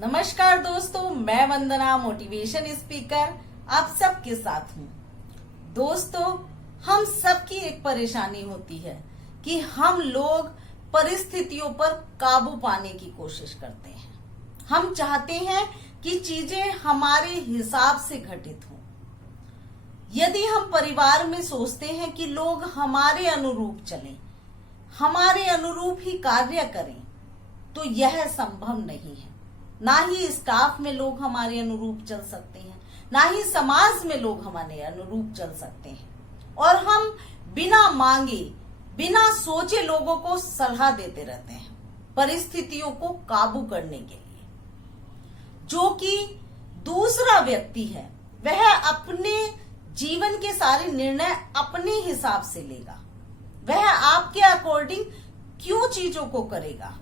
नमस्कार दोस्तों, मैं वंदना मोटिवेशन स्पीकर आप सबके साथ हूँ। दोस्तों, हम सबकी एक परेशानी होती है कि हम लोग परिस्थितियों पर काबू पाने की कोशिश करते हैं। हम चाहते हैं कि चीजें हमारे हिसाब से घटित हों। यदि हम परिवार में सोचते हैं कि लोग हमारे अनुरूप चलें, हमारे अनुरूप ही कार्य करें, तो यह संभव नहीं है। ना ही स्टाफ में लोग हमारे अनुरूप चल सकते हैं, ना ही समाज में लोग हमारे अनुरूप चल सकते हैं। और हम बिना मांगे, बिना सोचे लोगों को सलाह देते रहते हैं परिस्थितियों को काबू करने के लिए। जो कि दूसरा व्यक्ति है, वह अपने जीवन के सारे निर्णय अपने हिसाब से लेगा। वह आपके अकॉर्डिंग क्यों चीजों को करेगा,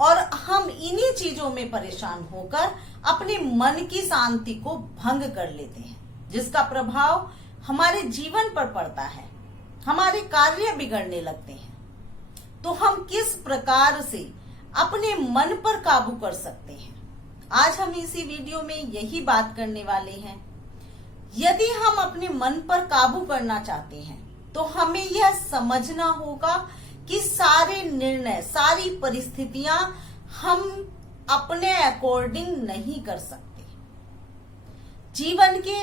और हम इन्हीं चीजों में परेशान होकर अपने मन की शांति को भंग कर लेते हैं, जिसका प्रभाव हमारे जीवन पर पड़ता है। हमारे कार्य बिगड़ने लगते हैं। तो हम किस प्रकार से अपने मन पर काबू कर सकते हैं, आज हम इसी वीडियो में यही बात करने वाले हैं। यदि हम अपने मन पर काबू करना चाहते हैं, तो हमें यह समझना होगा कि सारे निर्णय, सारी परिस्थितियां हम अपने अकॉर्डिंग नहीं कर सकते। जीवन के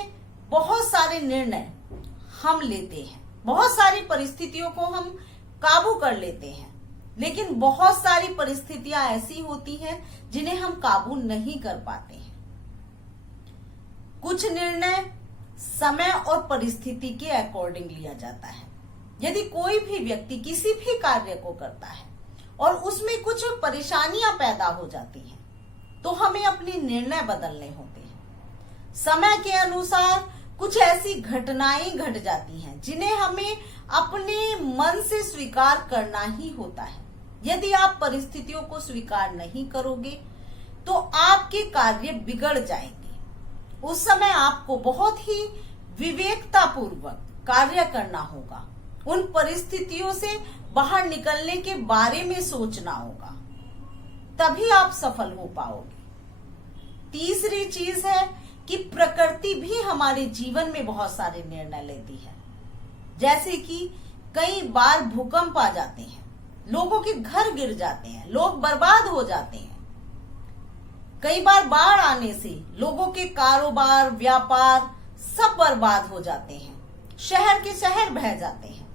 बहुत सारे निर्णय हम लेते हैं, बहुत सारी परिस्थितियों को हम काबू कर लेते हैं, लेकिन बहुत सारी परिस्थितियां ऐसी होती हैं जिन्हें हम काबू नहीं कर पाते हैं। कुछ निर्णय समय और परिस्थिति के अकॉर्डिंग लिया जाता है। यदि कोई भी व्यक्ति किसी भी कार्य को करता है और उसमें कुछ परेशानियां पैदा हो जाती हैं, तो हमें अपने निर्णय बदलने होते हैं। समय के अनुसार कुछ ऐसी घटनाएं घट जाती हैं जिन्हें हमें अपने मन से स्वीकार करना ही होता है। यदि आप परिस्थितियों को स्वीकार नहीं करोगे, तो आपके कार्य बिगड़ जाएंगे। उस समय आपको बहुत ही विवेकतापूर्वक कार्य करना होगा। उन परिस्थितियों से बाहर निकलने के बारे में सोचना होगा, तभी आप सफल हो पाओगे। तीसरी चीज है कि प्रकृति भी हमारे जीवन में बहुत सारे निर्णय लेती है। जैसे कि कई बार भूकंप आ जाते हैं, लोगों के घर गिर जाते हैं, लोग बर्बाद हो जाते हैं। कई बार बाढ़ आने से लोगों के कारोबार, व्यापार सब बर्बाद हो जाते हैं, शहर के शहर बह जाते हैं।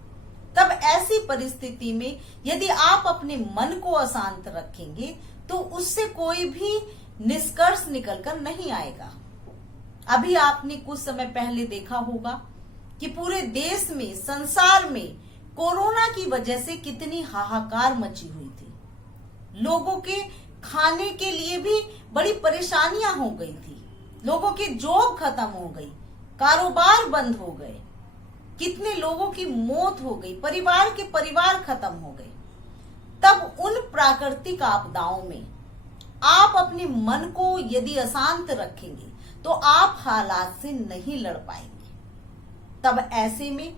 तब ऐसी परिस्थिति में यदि आप अपने मन को अशांत रखेंगे, तो उससे कोई भी निष्कर्ष निकलकर नहीं आएगा। अभी आपने कुछ समय पहले देखा होगा कि पूरे देश में, संसार में कोरोना की वजह से कितनी हाहाकार मची हुई थी। लोगों के खाने के लिए भी बड़ी परेशानियां हो गई थी। लोगों की जॉब खत्म हो गई, कारोबार बंद हो गए, कितने लोगों की मौत हो गई, परिवार के परिवार खत्म हो गए। तब उन प्राकृतिक आपदाओं में आप अपने मन को यदि अशांत रखेंगे, तो आप हालात से नहीं लड़ पाएंगे। तब ऐसे में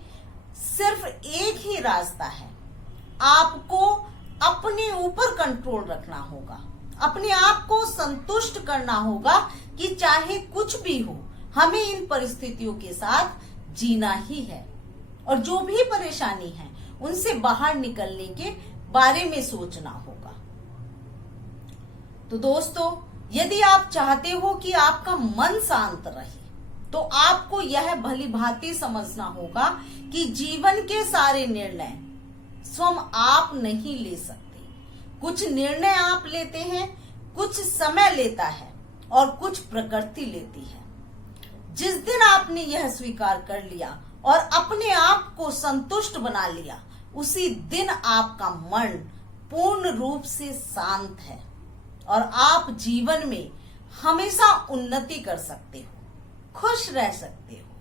सिर्फ एक ही रास्ता है, आपको अपने ऊपर कंट्रोल रखना होगा, अपने आप को संतुष्ट करना होगा कि चाहे कुछ भी हो, हमें इन परिस्थितियों के साथ जीना ही है, और जो भी परेशानी है उनसे बाहर निकलने के बारे में सोचना होगा। तो दोस्तों, यदि आप चाहते हो कि आपका मन शांत रहे, तो आपको यह भली भांति समझना होगा कि जीवन के सारे निर्णय स्वयं आप नहीं ले सकते। कुछ निर्णय आप लेते हैं, कुछ समय लेता है और कुछ प्रकृति लेती है। जिस दिन आपने यह स्वीकार कर लिया और अपने आप को संतुष्ट बना लिया, उसी दिन आपका मन पूर्ण रूप से शांत है और आप जीवन में हमेशा उन्नति कर सकते हो, खुश रह सकते हो।